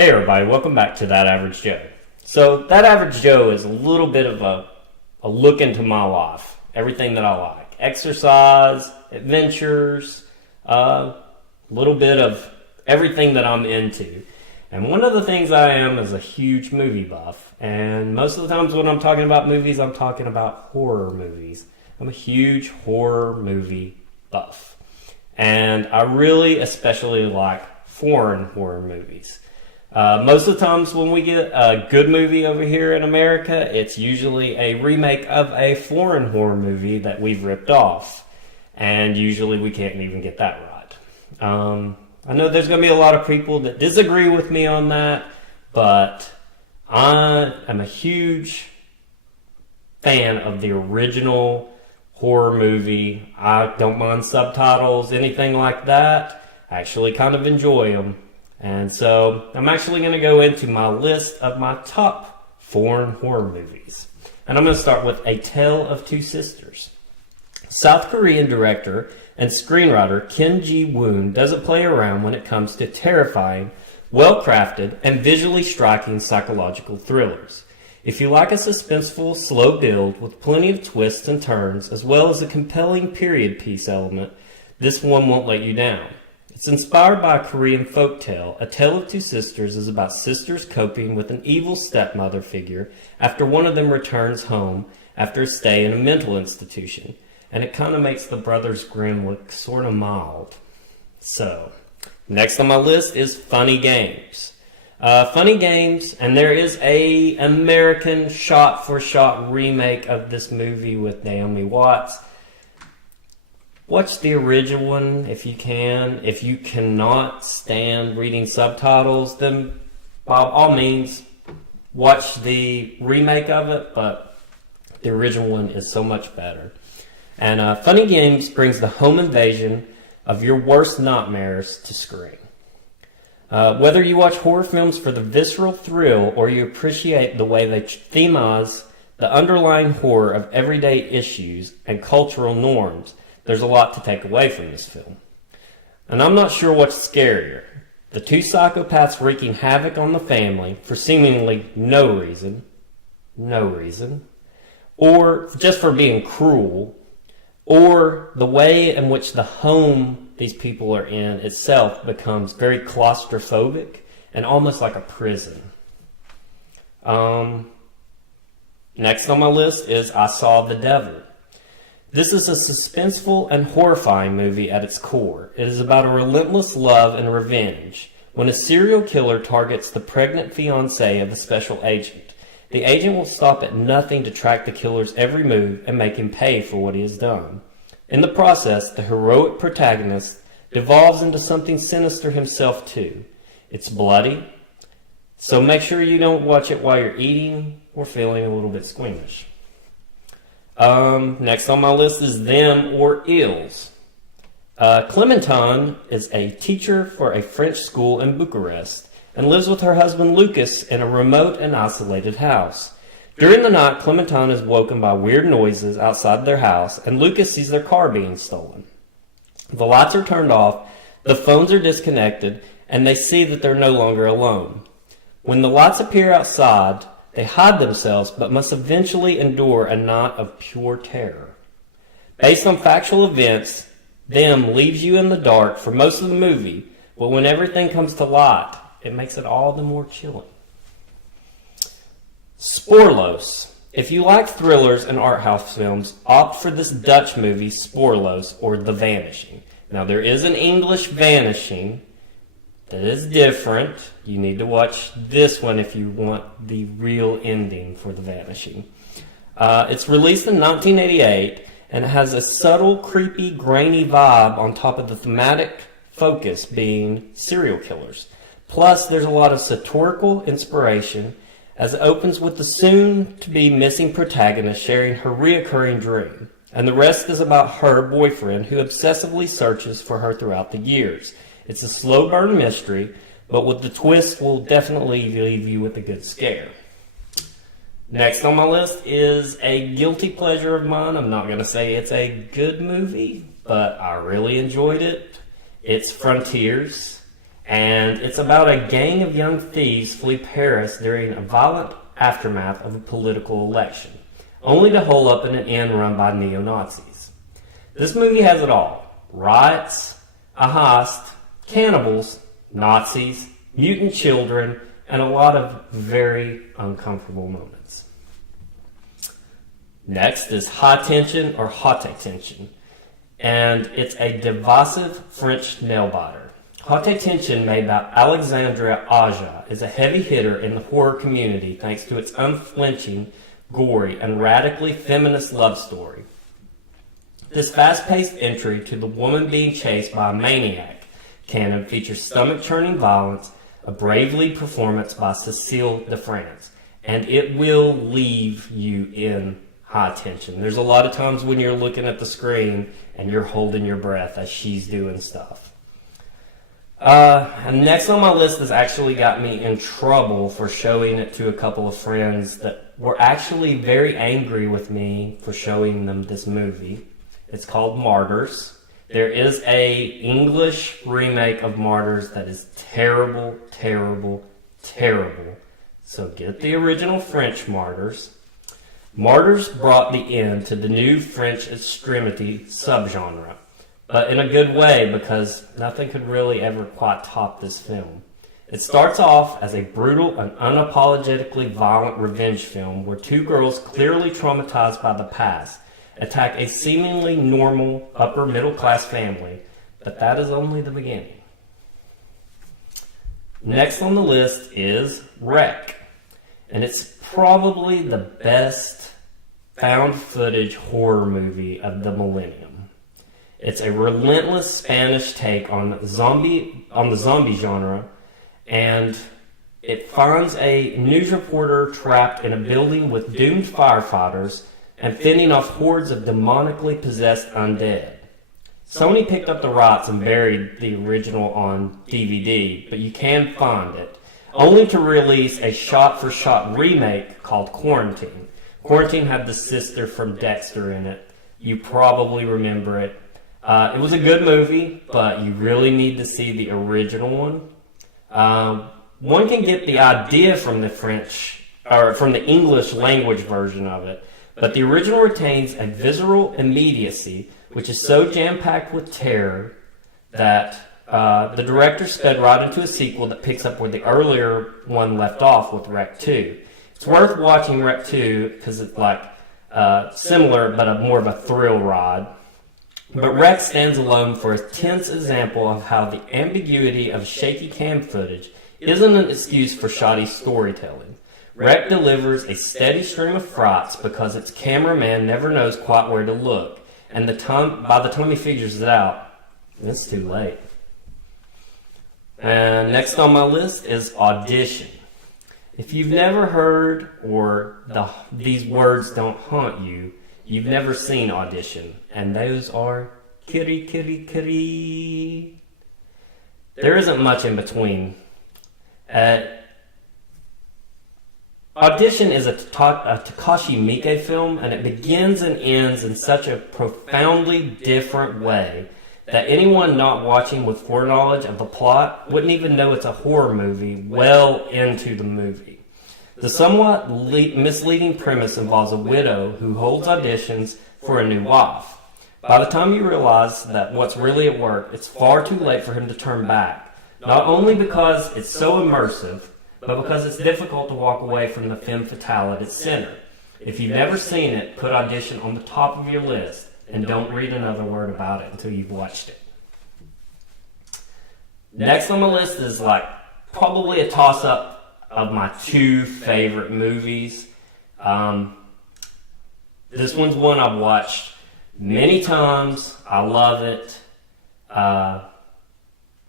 Hey everybody, welcome back to That Average Joe. So That Average Joe is a little bit of a look into my life, everything that I like. Exercise, adventures, a little bit of everything that I'm into. And one of the things I am is a huge movie buff. And most of the times when I'm talking about movies, I'm talking about horror movies. I'm a huge horror movie buff. And I really especially like foreign horror movies. Most of the times when we get a good movie over here in America, it's usually a remake of a foreign horror movie that we've ripped off. And usually we can't even get that right. I know there's going to be a lot of people that disagree with me on that, but I am a huge fan of the original horror movie. I don't mind subtitles, anything like that. I actually kind of enjoy them. And so I'm actually going to go into my list of my top foreign horror movies. And I'm going to start with A Tale of Two Sisters. South Korean director and screenwriter Kim Ji-woon doesn't play around when it comes to terrifying, well-crafted, and visually striking psychological thrillers. If you like a suspenseful, slow build with plenty of twists and turns, as well as a compelling period piece element, this one won't let you down. It's inspired by a Korean folktale. A Tale of Two Sisters is about sisters coping with an evil stepmother figure after one of them returns home after a stay in a mental institution. And it kind of makes the Brothers Grimm look sort of mild. So, next on my list is Funny Games. Funny Games, and there is a American shot-for-shot remake of this movie with Naomi Watts. Watch the original one if you can. If you cannot stand reading subtitles, then by all means, watch the remake of it, but the original one is so much better. And Funny Games brings the home invasion of your worst nightmares to screen. Whether you watch horror films for the visceral thrill or you appreciate the way they thematize the underlying horror of everyday issues and cultural norms, there's a lot to take away from this film. And I'm not sure what's scarier. The two psychopaths wreaking havoc on the family for seemingly no reason, or just for being cruel, or the way in which the home these people are in itself becomes very claustrophobic and almost like a prison. Next on my list is I Saw the Devil. This is a suspenseful and horrifying movie at its core. It is about a relentless love and revenge. When a serial killer targets the pregnant fiancée of a special agent, the agent will stop at nothing to track the killer's every move and make him pay for what he has done. In the process, the heroic protagonist devolves into something sinister himself too. It's bloody, so make sure you don't watch it while you're eating or feeling a little bit squeamish. Next on my list is Them or Ills. Clementine is a teacher for a French school in Bucharest and lives with her husband Lucas in a remote and isolated house. During the night, Clementine is woken by weird noises outside their house, and Lucas sees their car being stolen. The lights are turned off, the phones are disconnected, and they see that they're no longer alone. When the lights appear outside, they hide themselves, but must eventually endure a night of pure terror. Based on factual events, Them leaves you in the dark for most of the movie, but when everything comes to light, it makes it all the more chilling. Spoorloos. If you like thrillers and art house films, opt for this Dutch movie, Spoorloos, or The Vanishing. Now, there is an English Vanishing that is different. You need to watch this one if you want the real ending for The Vanishing. It's released in 1988, and it has a subtle, creepy, grainy vibe on top of the thematic focus being serial killers. Plus, there's a lot of satirical inspiration, as it opens with the soon-to-be missing protagonist sharing her reoccurring dream. And the rest is about her boyfriend who obsessively searches for her throughout the years. It's a slow burn mystery, but with the twist will definitely leave you with a good scare. Next on my list is a guilty pleasure of mine. I'm not going to say it's a good movie, but I really enjoyed it. It's Frontiers. And it's about a gang of young thieves flee Paris during a violent aftermath of a political election, only to hole up in an inn run by neo-Nazis. This movie has it all. Riots, a heist, cannibals, Nazis, mutant children, and a lot of very uncomfortable moments. Next is High Tension or Haute Tension, and it's a divisive French nail-biter. Haute Tension, made by Alexandre Aja, is a heavy hitter in the horror community thanks to its unflinching, gory, and radically feminist love story. This fast-paced entry to the woman being chased by a maniac canon features stomach-churning violence, a brave lead performance by Cécile de France, and it will leave you in high tension. There's a lot of times when you're looking at the screen and you're holding your breath as she's doing stuff. And next on my list has actually got me in trouble for showing it to a couple of friends that were actually very angry with me for showing them this movie. It's called Martyrs. There is a English remake of Martyrs that is terrible, terrible, terrible. So get the original French Martyrs. Martyrs brought the end to the new French extremity subgenre, but in a good way, because nothing could really ever quite top this film. It starts off as a brutal and unapologetically violent revenge film where two girls clearly traumatized by the past attack a seemingly normal upper middle class family, but that is only the beginning. Next on the list is Wreck, and it's probably the best found footage horror movie of the millennium. It's a relentless Spanish take on the zombie genre, and it finds a news reporter trapped in a building with doomed firefighters and fending off hordes of demonically possessed undead. Sony picked up the rights and buried the original on DVD, but you can find it, only to release a shot-for-shot remake called Quarantine. Quarantine had the sister from Dexter in it. You probably remember it. It was a good movie, but you really need to see the original one. One can get the idea from the French, or from the English language version of it, but the original retains a visceral immediacy, which is so jam-packed with terror that the director sped right into a sequel that picks up where the earlier one left off with Wreck 2. It's worth watching Wreck 2 because it's like similar, but more of a thrill ride. But Wreck stands alone for a tense example of how the ambiguity of shaky cam footage isn't an excuse for shoddy storytelling. Wreck delivers a steady stream of frights because its cameraman never knows quite where to look, and by the time he figures it out, it's too late. And next on my list is Audition. If you've never heard, or these words don't haunt you, you've never seen Audition, and those are kitty, kitty, kitty. There isn't much in between. Audition is a Takashi Miike film, and it begins and ends in such a profoundly different way that anyone not watching with foreknowledge of the plot wouldn't even know it's a horror movie well into the movie. The somewhat misleading premise involves a widow who holds auditions for a new wife. By the time you realize that what's really at work, it's far too late for him to turn back, not only because it's so immersive, but because it's difficult to walk away from the femme fatale at its center. If you've never seen it, put Audition on the top of your list and don't read another word about it until you've watched it. Next on the list is probably a toss-up of my two favorite movies. This one's one I've watched many times. I love it.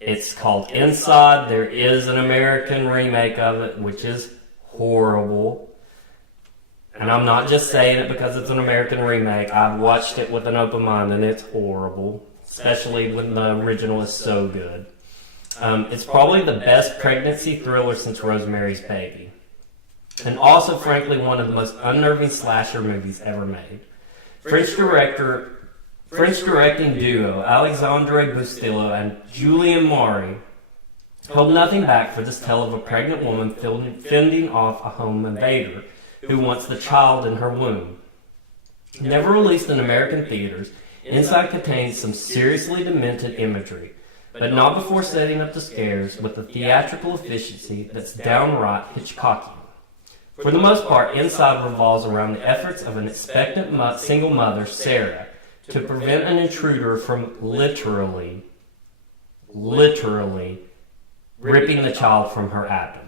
It's called Inside. There is an American remake of it, which is horrible. And I'm not just saying it because it's an American remake. I've watched it with an open mind, and it's horrible, especially when the original is so good. It's probably the best pregnancy thriller since Rosemary's Baby. And also, frankly, one of the most unnerving slasher movies ever made. French directing duo Alexandre Bustillo and Julien Maury held nothing back for this tale of a pregnant woman fending off a home invader who wants the child in her womb. Never released in American theaters, Inside contains some seriously demented imagery, but not before setting up the scares with a theatrical efficiency that's downright Hitchcockian. For the most part, Inside revolves around the efforts of an expectant single mother, Sarah, to prevent an intruder from literally ripping the child from her abdomen.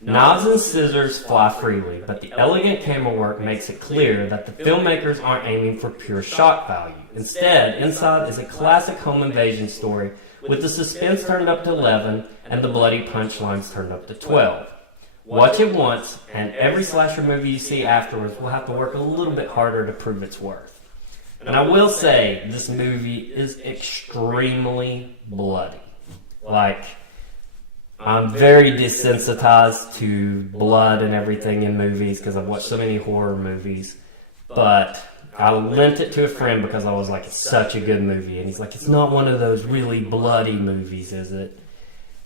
Knives and scissors fly freely, but the elegant camera work makes it clear that the filmmakers aren't aiming for pure shock value. Instead, Inside is a classic home invasion story with the suspense turned up to 11 and the bloody punchlines turned up to 12. Watch it once, and every slasher movie you see afterwards will have to work a little bit harder to prove its worth. And I will say, this movie is extremely bloody. Like, I'm very desensitized to blood and everything in movies because I've watched so many horror movies. But I lent it to a friend because I was like, it's such a good movie. And he's like, it's not one of those really bloody movies, is it?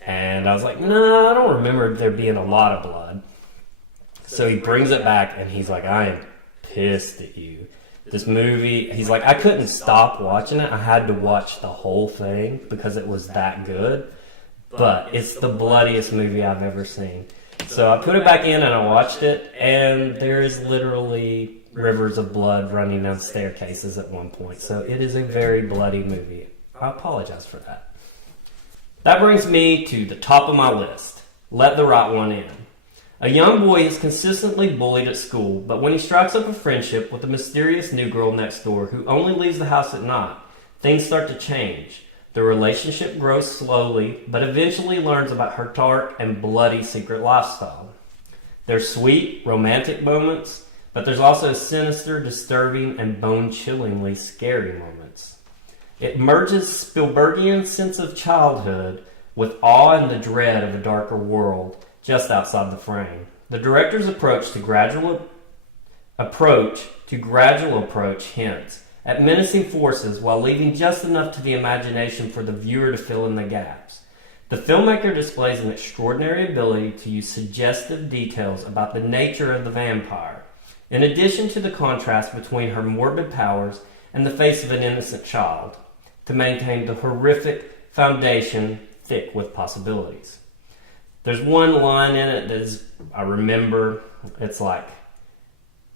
And I was like, no, I don't remember there being a lot of blood. So he brings it back and he's like, I am pissed at you. This movie, he's like, I couldn't stop watching it. I had to watch the whole thing because it was that good. But it's the bloodiest movie I've ever seen. So I put it back in and I watched it, and there is literally rivers of blood running down staircases at one point. So it is a very bloody movie. I apologize for that. That brings me to the top of my list. Let the Right One In. A young boy is consistently bullied at school, but when he strikes up a friendship with a mysterious new girl next door who only leaves the house at night, things start to change. The relationship grows slowly, but eventually learns about her dark and bloody secret lifestyle. There's sweet, romantic moments, but there's also sinister, disturbing, and bone-chillingly scary moments. It merges Spielbergian sense of childhood with awe and the dread of a darker world just outside the frame. The director's approach to gradual approach hints at menacing forces while leaving just enough to the imagination for the viewer to fill in the gaps. The filmmaker displays an extraordinary ability to use suggestive details about the nature of the vampire, in addition to the contrast between her morbid powers and the face of an innocent child, to maintain the horrific foundation thick with possibilities. There's one line in it that is, I remember, it's like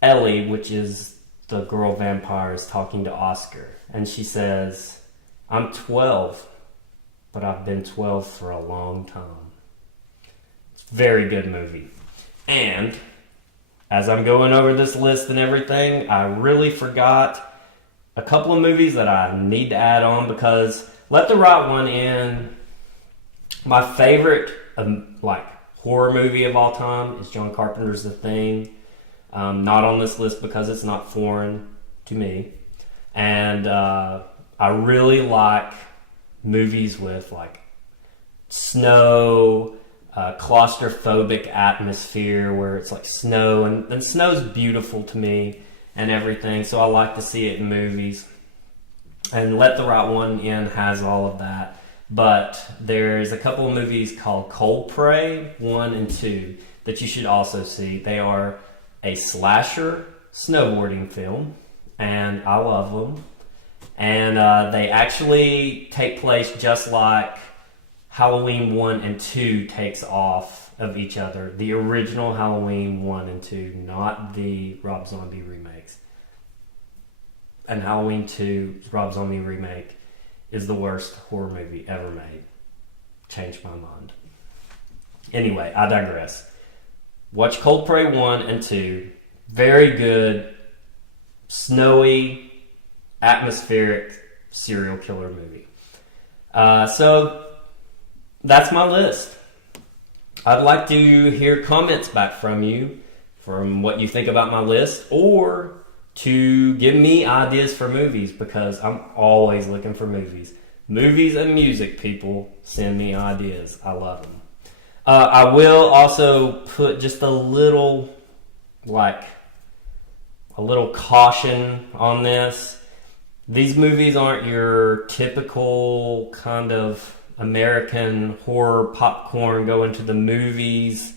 Ellie, which is the girl vampire, is talking to Oscar, and she says, I'm 12, but I've been 12 for a long time. It's a very good movie. And as I'm going over this list and everything, I really forgot a couple of movies that I need to add on, because Let the Right One In, my favorite horror movie of all time is John Carpenter's The Thing. Not on this list because it's not foreign to me. And I really like movies with snow, claustrophobic atmosphere where it's like snow, and snow's beautiful to me and everything, so I like to see it in movies. And Let the Right One In has all of that. But there's a couple of movies called Cold Prey 1 and 2 that you should also see. They are a slasher snowboarding film, and I love them. And they actually take place just like Halloween 1 and 2 takes off of each other. The original Halloween 1 and 2, not the Rob Zombie remakes. And Halloween 2's Rob Zombie remake is the worst horror movie ever made. Changed my mind. Anyway, I digress. Watch Cold Prey 1 and 2. Very good, snowy, atmospheric serial killer movie. So, that's my list. I'd like to hear comments back from you, from what you think about my list, or to give me ideas for movies, because I'm always looking for movies. Movies and music, people, send me ideas. I love them. I will also put just a little caution on this. These movies aren't your typical kind of American horror popcorn, going to the movies.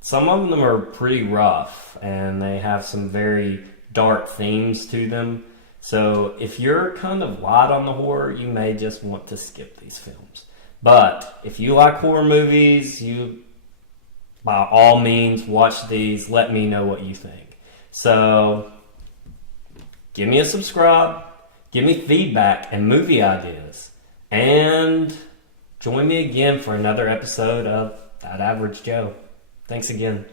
Some of them are pretty rough, and they have some very dark themes to them. So if you're kind of light on the horror, you may just want to skip these films. But if you like horror movies, you, by all means, watch these. Let me know what you think. So give me a subscribe, give me feedback and movie ideas, and join me again for another episode of That Average Joe. Thanks again.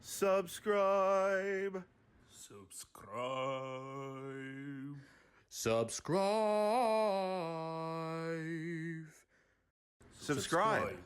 Subscribe. Subscribe. Subscribe.